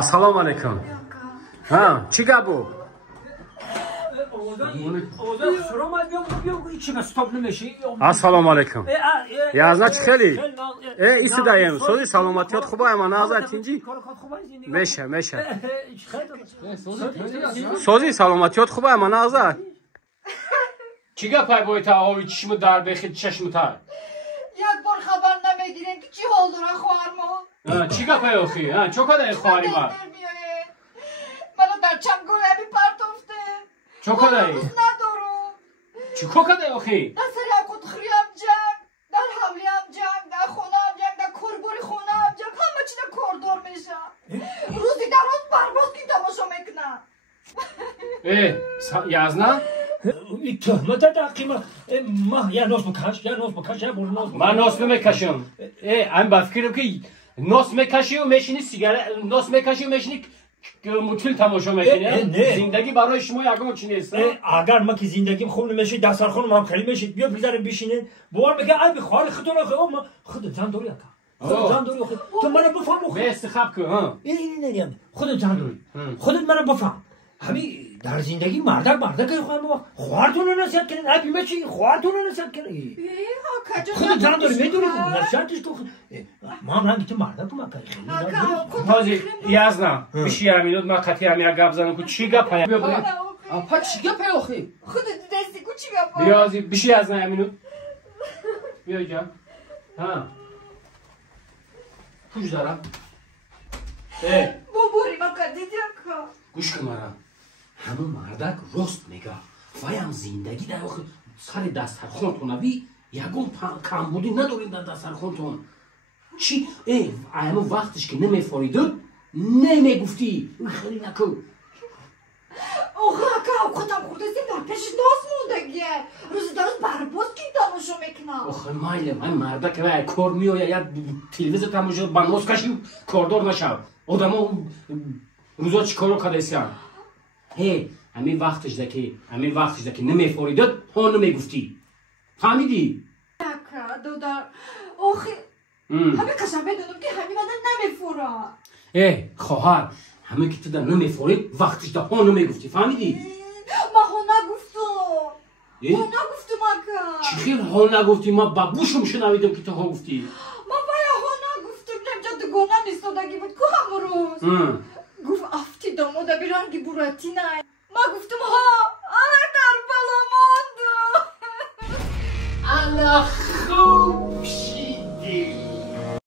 Assalomu alaykum. Ha, chi gap bu? Assalomu alaykum. Yazna chikali. Isidayım. So'zi salomatiyat xubayam, nazar tinji. Mesha. So'zi salomatiyat xubayam, nazar. چی گپای باید آوی چشم در بخید چشم تا؟ یک بار خبر نمیگیرن که چی حال داره خواهر ما؟ چی گپای آخی؟ چه کده خواهری با؟ منو در چم گلابی پرتوفته. چه کده؟ روز ندارم. چی کده آخی؟ در سری اکود خریم جنگ، در حولیم جنگ، در خونم جنگ، در کوربوری خونم جنگ، همه چی در کوردور میشه. روزی در روز برباز کی تماشا میکنه؟ یازنا؟ این تهمت دقیقا ما یا ناس بکش یا برو ناس بکش من ناس میکشم من بفکرم که ناس میکشی و میشینی سیگاره ناس میکشی و میشینی مطفیل تماشا میکنی زندگی برای شما یکم چی نیست اگر ما که زندگیم خوب نمیشه دستار خانم هم خیلی میشه بیا بذاریم بشینه بوار بگه ای بخوال خودتون ما خودت زن داری زن داری تو منو بفهم استخاب کن این خودت زن داری خودت منو بفهم همین در زندگی مرد که خواهرتون رو نصیحت کنین ای بیمه چی خواهرتون رو نصیحت کنین خودت زن داری میدونی نصیحتش تو ما هم رنگی تو مرد که مکایی خیلی تازی یازنا بیشی همینود ما قطعی همین گپ زنم که چی گپ هایی اپا چی گپ هایی آخی؟ خودت دستی کو چی گپ هایی؟ بیازی بیشی یازنا همینود بیا جا پوش دارم بابوری ما کدیدی اکا گوش کن مرا همون مردک راست میگه فایم زندگی در واقع سر دسترخوانتون بی یکم کمبودی نداریم در دسترخوانتون چی؟ همون وقتش که نمیفاریدود نمیگفتی خیلی نکو اوه اکا خودم خوردستیم در پیش داست موندگیه روز در روز برباز کی تماشا میکنم اوه مایلم من مردک وای کار میویا یا تلویزیون تماشا بناس کشی کاردار نشو آدم ها روزا چی کارو کدیسیان همین وقتش ده که نمیفاریدد ها نمیگفتی فهمیدی؟ اکا دودار اوخی همه کشم بدونم که همین من نمیفورا خواهر همه که تو در نمیفارید وقتش ده ها نمیگفتی فهمیدی؟ ما ها نگفتم اکا چی خیلی ها نگفتی ما با گوشم شنویدم که تو ها گفتی ما باید ها نگفتم نمجا دگونه نیستادگی بود که همون روز گفت افتی دامو دا بیرانگی براتی نه